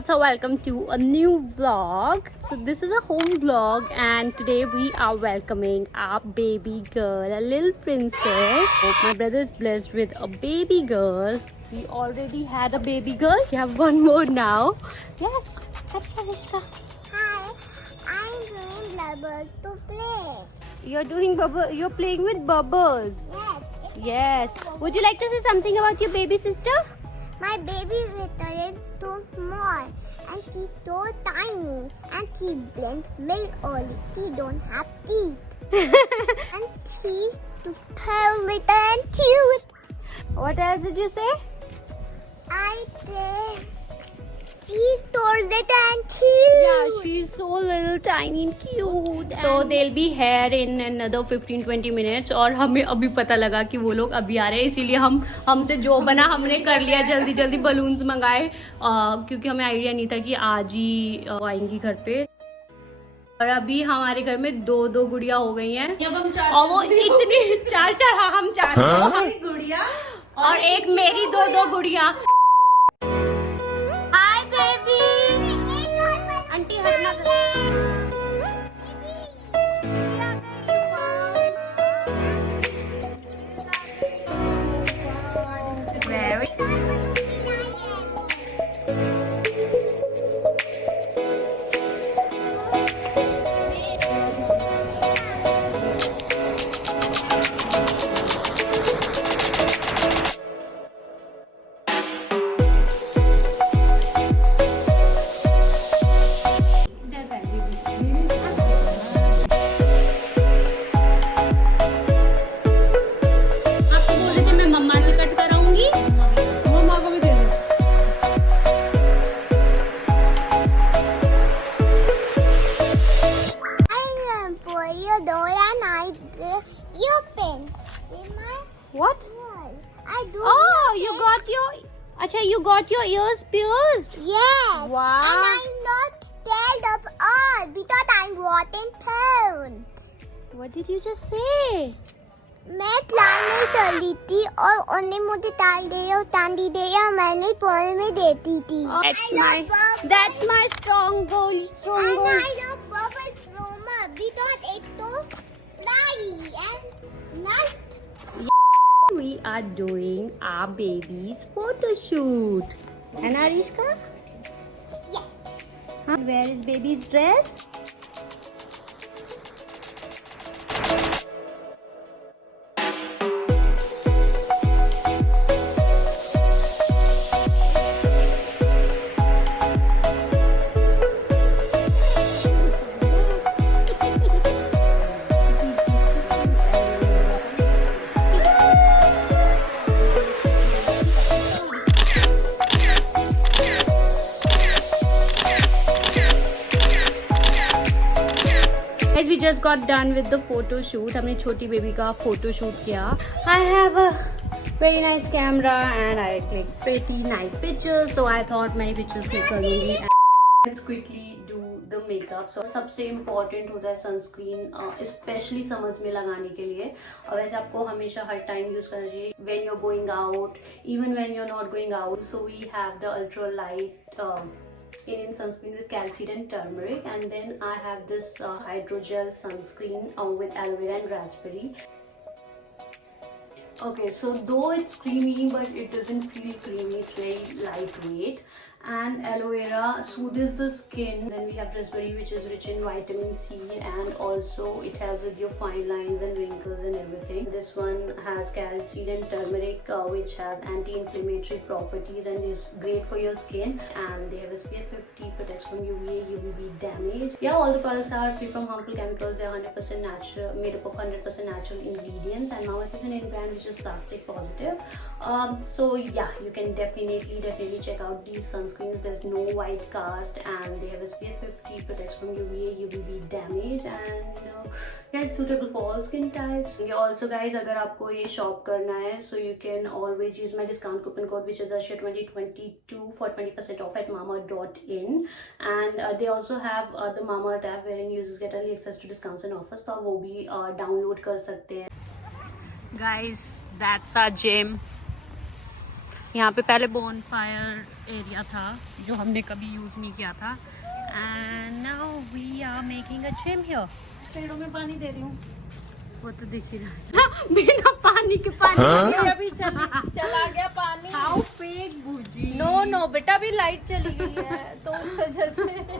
what's up, welcome to a new vlog. So this is a home vlog and today we are welcoming our baby girl, a little princess. Hope my brother is blessed with a baby girl. We already had a baby girl, we have one more now. Yes, that's Anushka. Hi, I'm doing bubbles to play. You're doing bubble, you're playing with bubbles. Yes. Yes, would you like to say something about your baby sister? My baby is too small and she's so tiny and she blends milk only. She don't have teeth. And she's too pale, little and cute. What else did you say? I say she's so little and cute. Yeah, she's so little, tiny and cute. So they'll be here in another 15-20 minutes. और हमें अभी पता लगा कि वो लोग अभी आ रहे हैं, इसीलिए हमसे जो बना हमने कर लिया, जल्दी जल्दी बलून्स मंगाए क्योंकि हमें आइडिया नहीं था कि आज ही आएंगी घर पे. और अभी हमारे घर में दो गुड़िया हो गई हैं और वो इतनी चार हाँ हम चार गुड़िया और एक मेरी दो गुड़िया. हाय बेबी आंटी हटना. What? I do. Oh, you got your ears pierced. Yes. Wow. And I'm not scared of all because I'm watching parents. What did you just say? मैं क्लास में चली थी और उन्हें मुझे टाल दिया टांडी दिया मैंने पॉल में देती थी. That's my strong goal. And I love bubble so much because it's so fluffy and nice. We are doing our baby's photo shoot. And Arishka? Yes. Huh? Where is baby's dress? We just got done with the photo shoot. हमने छोटी baby का photo shoot किया. I have a very nice camera and I click pretty nice pictures. So I thought मैं pictures click करूँगी. Let's quickly do the makeup. So सबसे important होता है sunscreen, especially summers में लगाने के लिए. और वैसे आपको हमेशा हर time use करना चाहिए. When you're going out, even when you're not going out. So we have the ultra light Indian sunscreen with calcite and turmeric, and then I have this hydrogel sunscreen with aloe vera and raspberry. Okay, so though it's creamy but it doesn't feel creamy, it's very lightweight, and aloe vera soothes the skin. Then we have raspberry, which is rich in vitamin C, and also it helps with your fine lines and wrinkles and everything. This one has calcite and turmeric, which has anti-inflammatory properties and is great for your skin, and they have SPF 50, protects from UVA, UVB damage. Yeah, all the products are free from harmful chemicals. They are 100% natural, made up of 100% natural ingredients, and Mamaearth is an Indian brand which is plastic positive. So yeah, you can definitely check out these sunscreens. There's no white cast and they have SPF 50, protects from UVA, UVB damage, and yeah, it's suitable for all skin types. Yeah, also guys, अगर आपको ये shop करना है, so you can always use my discount coupon code, which is Ashia2022 for 20% off at mamaearth.in. And they also have the Mamaearth app wherein users get early access to discounts and offers. तो आप वो भी download कर सकते हैं. Guys, that's our gym. यहाँ पे पहले बॉनफायर एरिया था जो हमने कभी यूज नहीं किया था and now we are making a gym here. पेड़ों में पानी दे रही हूँ। वो तो दिख ही रहा है बिना पानी के पानी अभी चला गया पानी। हाउ फेक भूजी। नो नो बेटा, अभी लाइट चली गई है तो उस वजह से